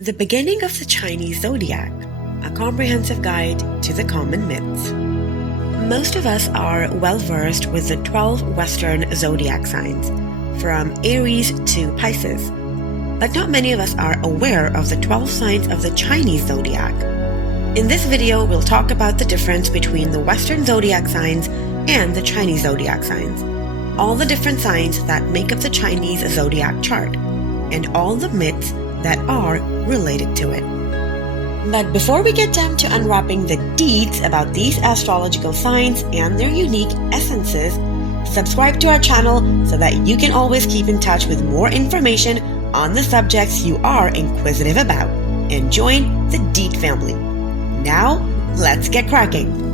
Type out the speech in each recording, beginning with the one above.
The beginning of the Chinese Zodiac, a comprehensive guide to the common myths. Most of us are well versed with the 12 Western zodiac signs, from Aries to Pisces, but not many of us are aware of the 12 signs of the Chinese Zodiac. In this video, we'll talk about the difference between the Western zodiac signs and the Chinese zodiac signs, all the different signs that make up the Chinese zodiac chart, and all the myths that are related to it. But before we get down to unwrapping the deeds about these astrological signs and their unique essences, subscribe to our channel so that you can always keep in touch with more information on the subjects you are inquisitive about, and join the Deed family. Now, let's get cracking.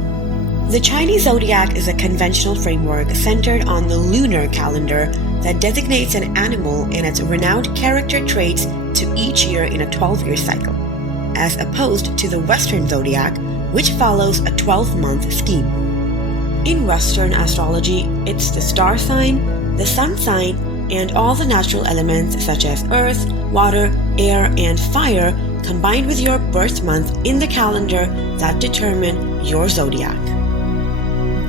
The Chinese Zodiac is a conventional framework centered on the lunar calendar that designates an animal and its renowned character traits to each year in a 12-year cycle, as opposed to the Western Zodiac, which follows a 12-month scheme. In Western astrology, it's the star sign, the sun sign, and all the natural elements such as earth, water, air, and fire combined with your birth month in the calendar that determine your zodiac.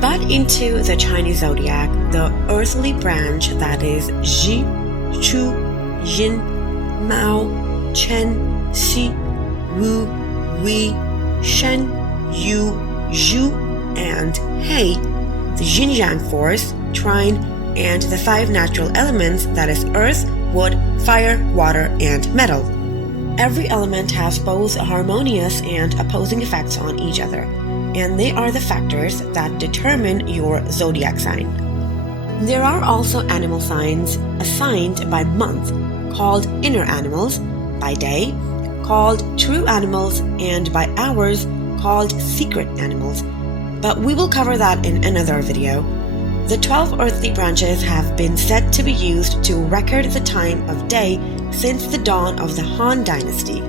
But into the Chinese Zodiac, the earthly branch that is Zhi, Chu, Yin, Mao, Chen, Xi, Wu, Wei, Shen, Yu, Zhu, and Hei, the yin-yang force, trine, and the 5 natural elements that is earth, wood, fire, water, and metal. Every element has both harmonious and opposing effects on each other, and they are the factors that determine your zodiac sign. There are also animal signs assigned by month, called inner animals, by day, called true animals, and by hours, called secret animals, but we will cover that in another video. The 12 earthly branches have been said to be used to record the time of day since the dawn of the Han Dynasty.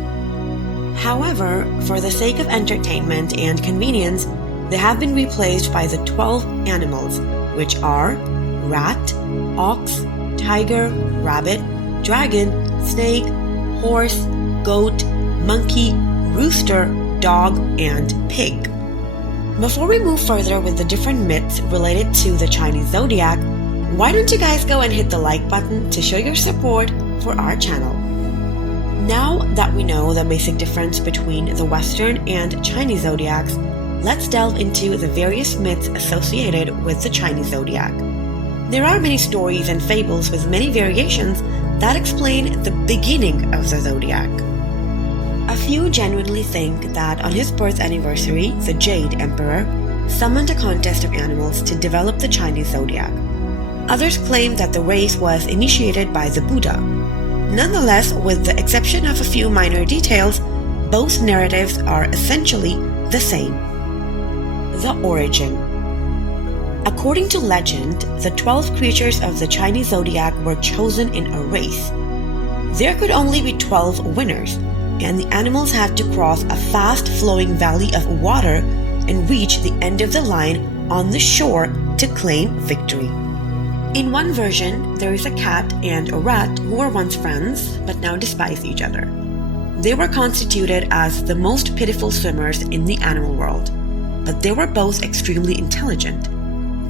However, for the sake of entertainment and convenience, they have been replaced by the 12 animals, which are rat, ox, tiger, rabbit, dragon, snake, horse, goat, monkey, rooster, dog, and pig. Before we move further with the different myths related to the Chinese Zodiac, why don't you guys go and hit the like button to show your support for our channel. Now that we know the basic difference between the Western and Chinese Zodiacs, let's delve into the various myths associated with the Chinese Zodiac. There are many stories and fables with many variations that explain the beginning of the Zodiac. A few genuinely think that on his birth anniversary, the Jade Emperor summoned a contest of animals to develop the Chinese Zodiac. Others claim that the race was initiated by the Buddha. Nonetheless, with the exception of a few minor details, both narratives are essentially the same. The origin. According to legend, the 12 creatures of the Chinese Zodiac were chosen in a race. There could only be 12 winners, and the animals had to cross a fast-flowing valley of water and reach the end of the line on the shore to claim victory. In one version, there is a cat and a rat who were once friends but now despise each other. They were constituted as the most pitiful swimmers in the animal world, but they were both extremely intelligent.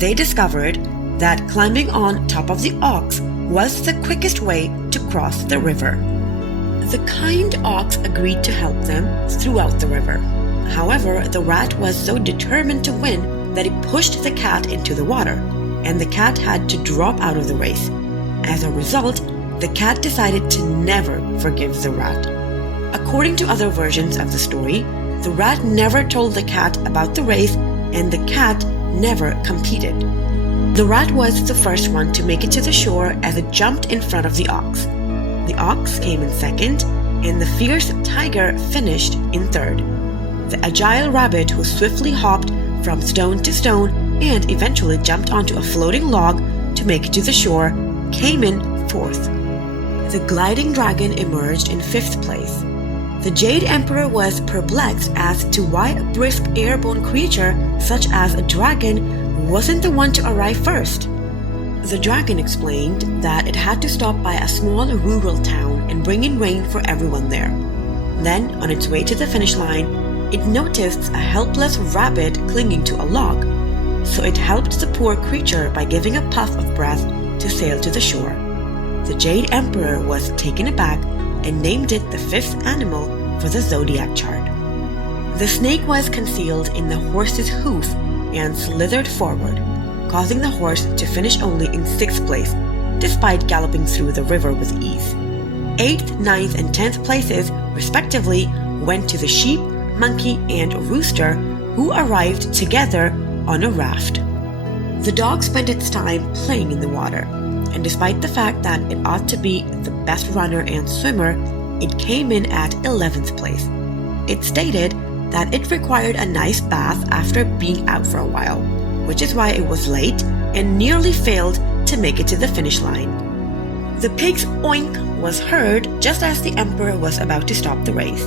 They discovered that climbing on top of the ox was the quickest way to cross the river. The kind ox agreed to help them throughout the river. However, the rat was so determined to win that he pushed the cat into the water, and the cat had to drop out of the race. As a result, the cat decided to never forgive the rat. According to other versions of the story, the rat never told the cat about the race, and the cat never competed. The rat was the first one to make it to the shore as it jumped in front of the ox. The ox came in second, and the fierce tiger finished in third. The agile rabbit, who swiftly hopped from stone to stone and eventually jumped onto a floating log to make it to the shore, came in fourth. The gliding dragon emerged in 5th place. The Jade Emperor was perplexed as to why a brisk airborne creature such as a dragon wasn't the one to arrive first. The dragon explained that it had to stop by a small rural town and bring in rain for everyone there. Then, on its way to the finish line, it noticed a helpless rabbit clinging to a log, so it helped the poor creature by giving a puff of breath to sail to the shore. The Jade Emperor was taken aback and named it the fifth animal for the zodiac chart. The snake was concealed in the horse's hoof and slithered forward, causing the horse to finish only in 6th place, despite galloping through the river with ease. 8th, 9th, and 10th places, respectively, went to the sheep, monkey, and rooster, who arrived together on a raft. The dog spent its time playing in the water, and despite the fact that it ought to be the best runner and swimmer, it came in at 11th place. It stated that it required a nice bath after being out for a while, which is why it was late and nearly failed to make it to the finish line. The pig's oink was heard just as the emperor was about to stop the race.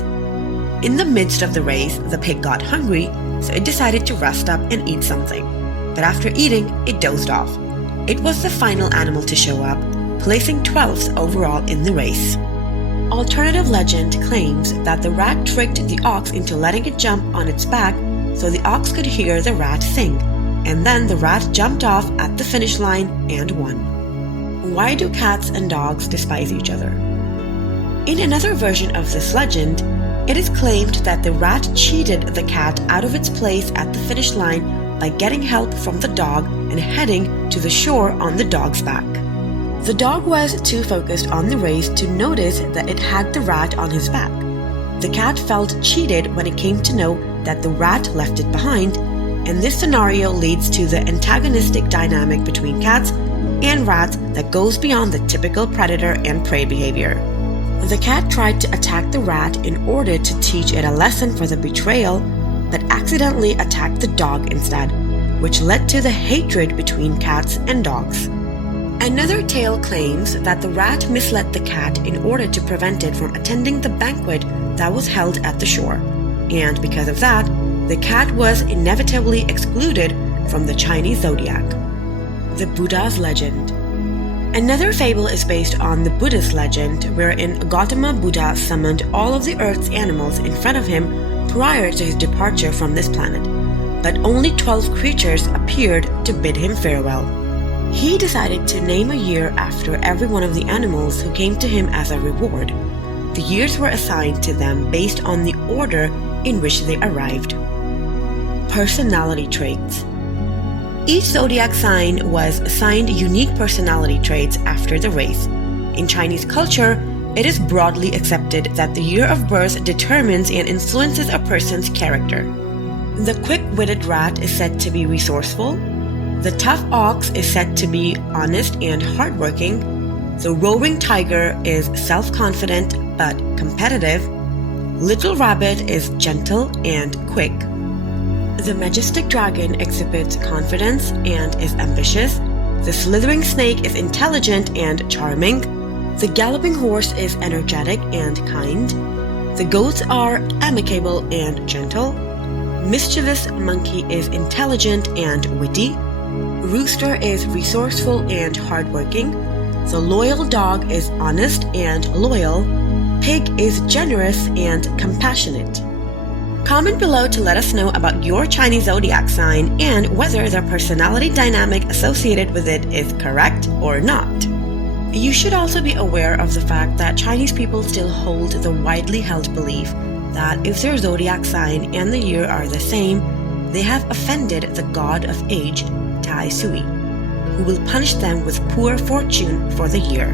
In the midst of the race, the pig got hungry, so it decided to rest up and eat something. But after eating, it dozed off. It was the final animal to show up, placing 12th overall in the race. Alternative legend claims that the rat tricked the ox into letting it jump on its back so the ox could hear the rat sing, and then the rat jumped off at the finish line and won. Why do cats and dogs despise each other? In another version of this legend, it is claimed that the rat cheated the cat out of its place at the finish line by getting help from the dog and heading to the shore on the dog's back. The dog was too focused on the race to notice that it had the rat on his back. The cat felt cheated when it came to know that the rat left it behind, and this scenario leads to the antagonistic dynamic between cats and rats that goes beyond the typical predator and prey behavior. The cat tried to attack the rat in order to teach it a lesson for the betrayal, but accidentally attacked the dog instead, which led to the hatred between cats and dogs. Another tale claims that the rat misled the cat in order to prevent it from attending the banquet that was held at the shore, and because of that, the cat was inevitably excluded from the Chinese Zodiac. The Buddha's legend. Another fable is based on the Buddhist legend, wherein Gautama Buddha summoned all of the earth's animals in front of him prior to his departure from this planet, but only 12 creatures appeared to bid him farewell. He decided to name a year after every one of the animals who came to him as a reward. The years were assigned to them based on the order in which they arrived. Personality traits. Each zodiac sign was assigned unique personality traits after the race. In Chinese culture, it is broadly accepted that the year of birth determines and influences a person's character. The quick-witted rat is said to be resourceful. The tough ox is said to be honest and hardworking. The roaring tiger is self-confident but competitive. Little rabbit is gentle and quick. The majestic dragon exhibits confidence and is ambitious. The slithering snake is intelligent and charming. The galloping horse is energetic and kind. The goats are amicable and gentle. Mischievous monkey is intelligent and witty. Rooster is resourceful and hardworking. The loyal dog is honest and loyal. Pig is generous and compassionate. Comment below to let us know about your Chinese zodiac sign and whether the personality dynamic associated with it is correct or not. You should also be aware of the fact that Chinese people still hold the widely held belief that if their zodiac sign and the year are the same, they have offended the god of age, Tai Sui, who will punish them with poor fortune for the year.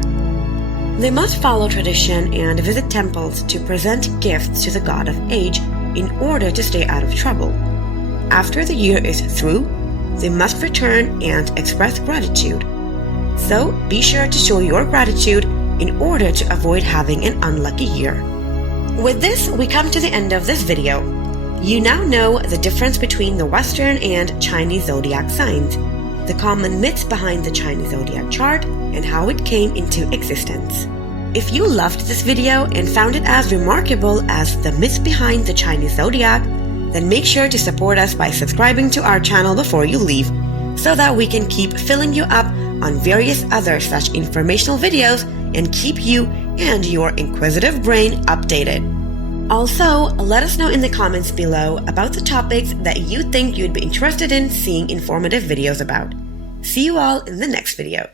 They must follow tradition and visit temples to present gifts to the god of age in order to stay out of trouble. After the year is through, they must return and express gratitude. So be sure to show your gratitude in order to avoid having an unlucky year. With this, we come to the end of this video. You now know the difference between the Western and Chinese zodiac signs, the common myths behind the Chinese zodiac chart, and how it came into existence. If you loved this video and found it as remarkable as the myths behind the Chinese zodiac, then make sure to support us by subscribing to our channel before you leave, so that we can keep filling you up on various other such informational videos and keep you and your inquisitive brain updated. Also, let us know in the comments below about the topics that you think you'd be interested in seeing informative videos about. See you all in the next video.